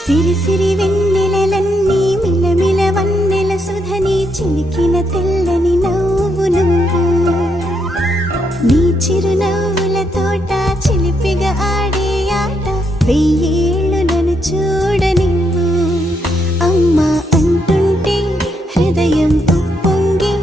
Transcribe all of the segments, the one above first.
సిరి సిరి వెన్నెలలన్నీ మిలమిల వన్నెల సుధని చిలికిన తెల్లని నవ్వు నువ్వు నీ చిరునవ్వుల తోట చిలిపిగా ఆడే ఆట వెయ్యేళ్ళు నన్ను చూడనివ్వు అమ్మా అంటుంటే హృదయం ఉప్పొంగి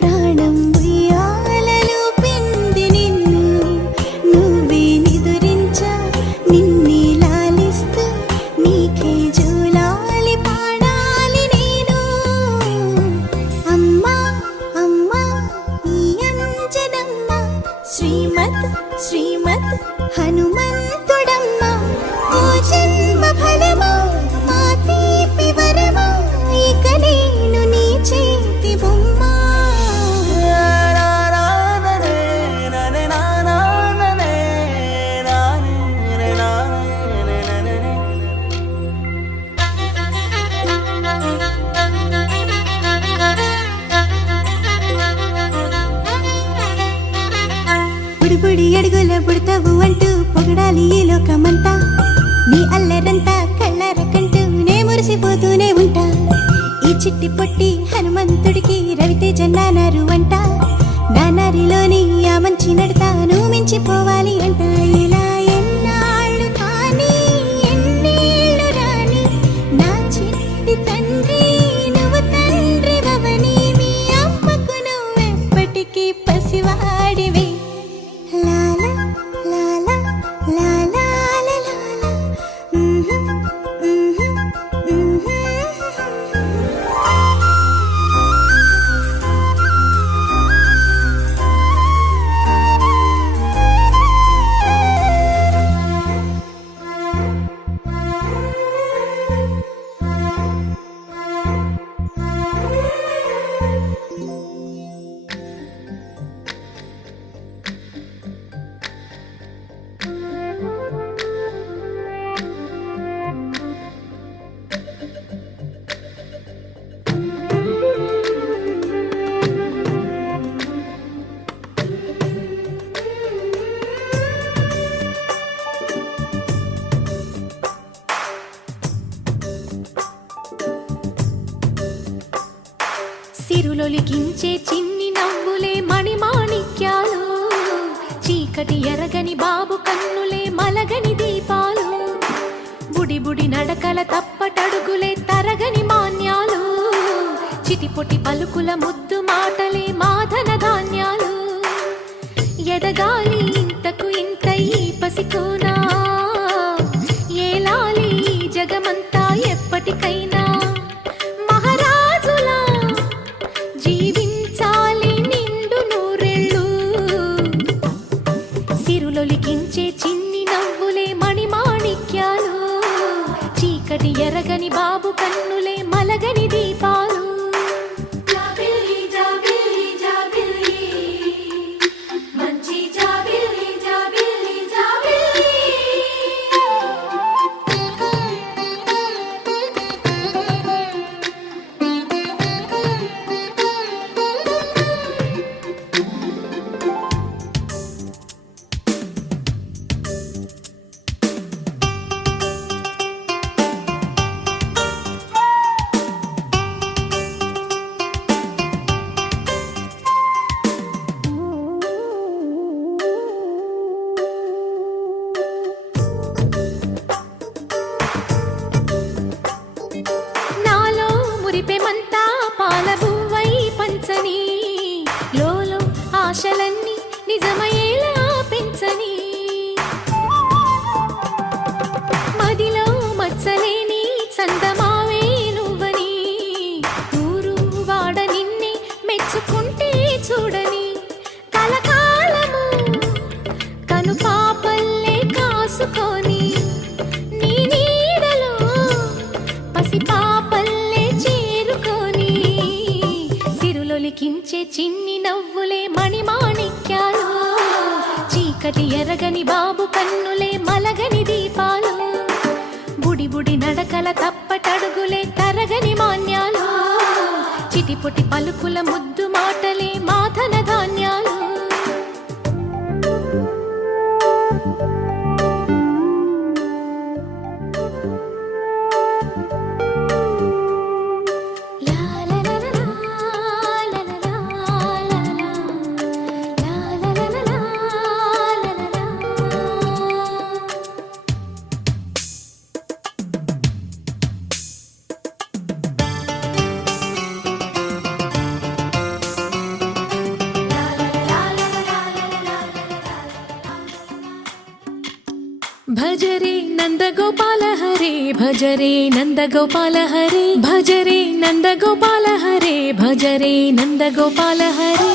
ప్రాణం ఉయ్యాలలో పింది నిన్ను నువ్వే నిదురించా నిన్నే లాలిస్తూ నీకే జూలాలి పాడాలి నేను అమ్మా అమ్మా ఈ అంజనమ్మ శ్రీమత్ శ్రీమత్ హనుమంతుడమ్మ ఓ జన్మ ఫలమా మా తీపి వరమా ఇక నేను నీ చేతి బొమ్మ బుడిబుడి అడుగుల బుడతావు అంటూ పొగడాలి ఈ లోకమంతా నీ అల్లరంతా కళ్ళరకంటూ నే మురిసిపోతూనే ఉంటా ఈ చిట్టి పొట్టి హనుమంతుడికి రవితేజ నానారు అంట నానారిలోని ఆ మంచి నడతాను మించిపోవాలి అంట ఇలా ఎన్నాళ్ళు కానీ ఎన్నేళ్ళు రాని నా చిట్టి తండ్రి నువ్వు తండ్రి వవని మీ అమ్మకు నువ్వెప్పటికీ పసివాడివి లాలా లాలా లాలా లాలా సిరులొలికించే చిన్ని నవ్వులే మణిమాణిక్యాలు, చీకటి ఎరగని బాబు కన్నులే మలగని దీపాలు, బుడి బుడి నడకల తప్పటడుగులే తరగని మాన్యాలు, చిటిపొటి పలుకుల ముద్దు మాటలే మాధన ధాన్యాలు. ఎదగాలి ఇంతకు ఇంత ఈ పసికోనా, ఏలాలి జగమంతా ఎప్పటికైనా, మహారాజులా జీవించాలి నిండు నూరెళ్ళు. సిరులొలికించే చిన్ని నవ్వులే మణిమాణిక్యాలు, చీకటి ఎరగని బాబు కన్నులే మలగని దీపాలు. మురిపెమంతా పాలబువ్వై పంచని, లోలో ఆశలన్నీ నిజమయ్యేలా పెంచని, మదిలో మచ్చలేని చందమావే నువ్వని, ఊరు వాడ నిన్నే మెచ్చుకుంటే చూడని, కలకాలము కను పాపల్లే కాసుకొని, నీ నీడలో పసిపాపల్లే లిఖించే చిన్ని నవ్వులే మణిమాణిక్యాలు, చీకటి ఎరగని బాబు కన్నులే మలగని దీపాలు, బుడి బుడి నడకల తప్పటడుగులే తరగని మాన్యాలు, చిటిపొటి పలుకుల ముద్దు మాటలే మాధన ధాన్యాలు. భజరే నందగోపాల హరే, భజరే నందగోపాల హరే, భజరే నందగోపాల హరే, భజరే నందగోపాల హరే.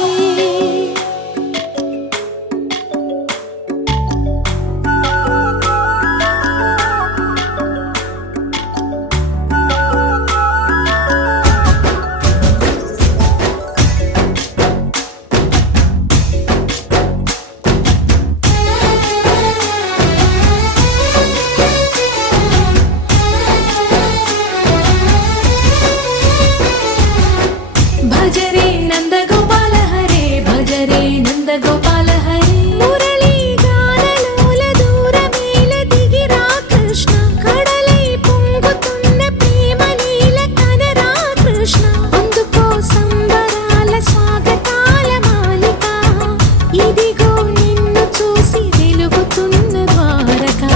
భజరే నందగోపాల హరే, భజరే నందగోపాల హరే. మురళీ గానలోల దూరమేల దిగిరా కృష్ణ, కడలై పొంగుతున్న ప్రేమ నీల కనరా కృష్ణ, అందుకో సంబరాల స్వాగతాల మాలిక, ఇదిగో నిన్ను చూసి వెలుగుతున్న ద్వారకా.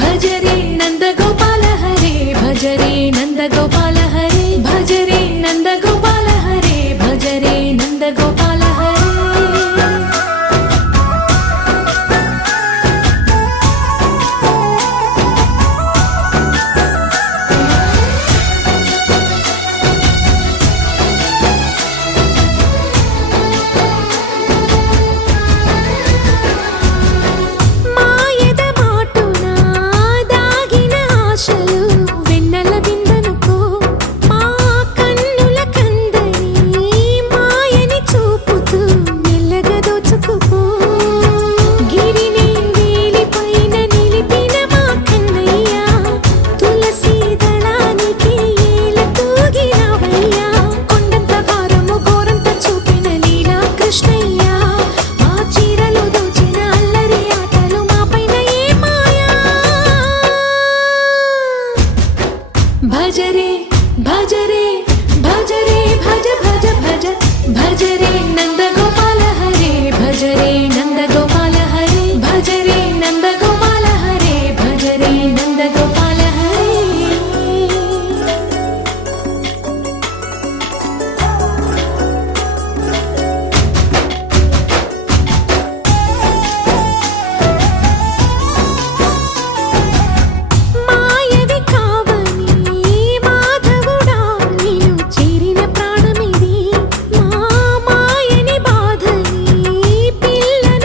భజరే నందగోపాల హరే, భజరే నందగోపాల హరే, భజరే నందగోపాల హరే, భజరే నందగోపాల హరే. మాయద మాటున దాగిన ఆశలు వెన్నెల విందనుకో, మా కన్నుల కందని మాయని చూపుతూ మెల్లగా దోచుకుపో. గిరిని వేలిపైన నిలిపిన మా కన్నయ్య, తులసి దళానికి ఏల తూగినవయ్యా, కొండంత భారము గోరంత చూపిన లీలా కృష్ణయ్య, మా చీరలు దోచిన అల్లరి ఆటలు మా పైన ఏ మాయా. భజరే భజరే భజ రే భజ భజ భజ భజ రే నంద గోపాల హరే భజ రే నంద గోపాల హరే భజ రే నంద గోపాల హరే భజ రే నంద గోపాల హరే మాయవి కావని మాధవుడా నిన్ను చేరిన ప్రాణమిది మా మాయని బాధని పిల్లల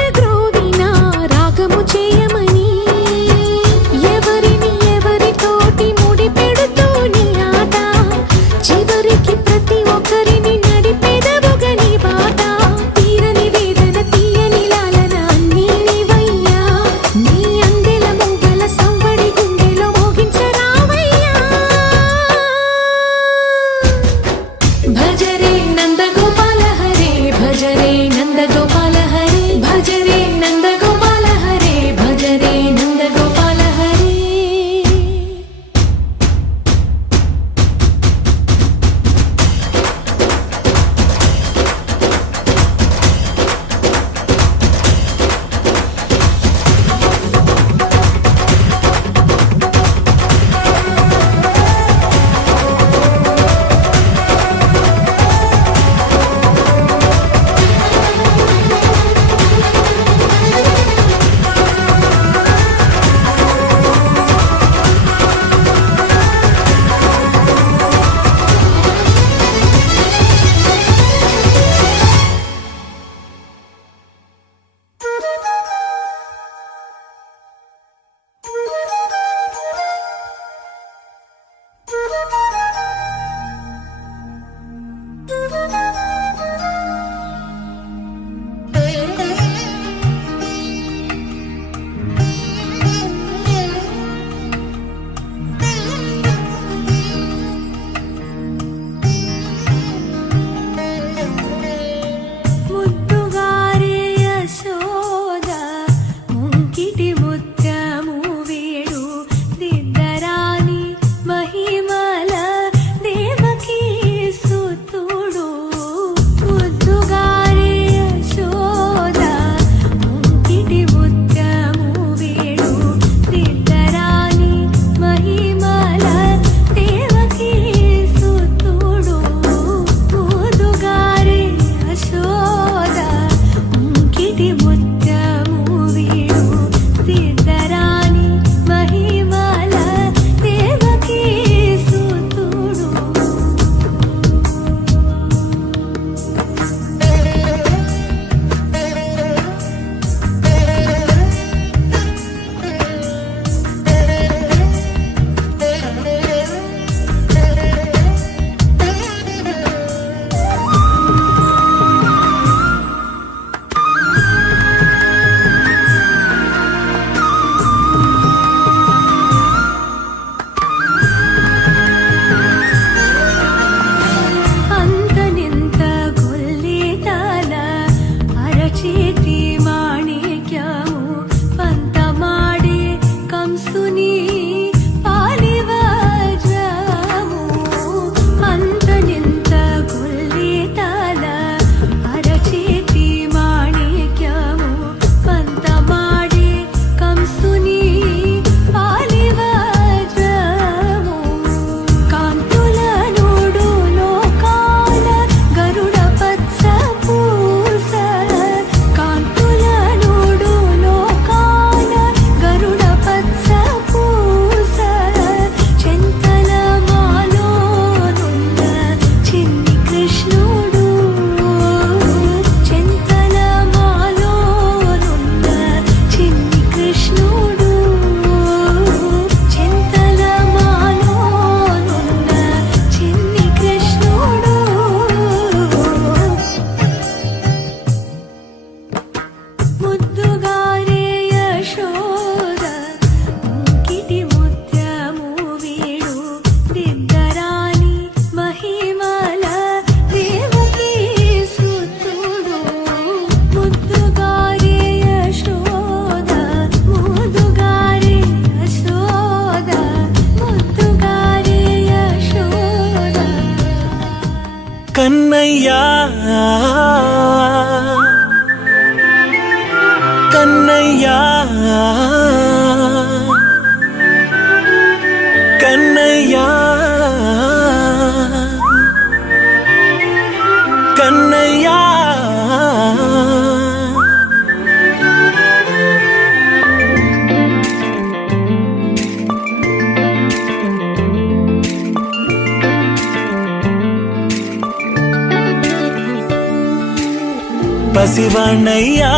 పసివాణ్ణయ్యా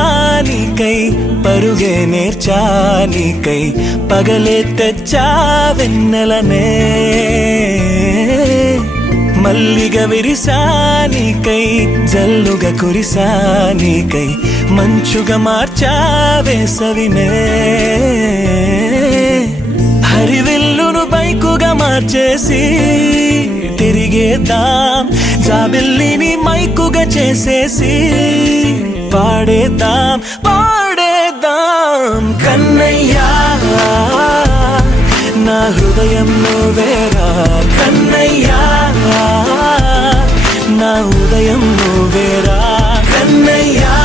నీకై పరుగే నేర్చా నీకై పగలే తెచ్చా వెన్నెలనే మల్లిగ విరిసా నీకై జల్లుగా కురిసా నీకై మంచుగా మార్చా వేసవినే హరివిల్లును బైకుగా మార్చేసి తిరిగేద్దాం జాబిల్లిని మైకుగా చేసేసి పాడేద్దాం కన్నయ్యా నా హృదయం నువ్వేరా కన్నయ్యా నా ఉదయం నువ్వేరా కన్నయ్యా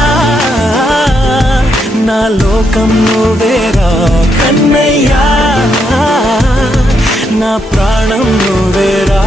నా లోకం నువ్వేరా కన్నయ్యా నా ప్రాణం నువ్వేరా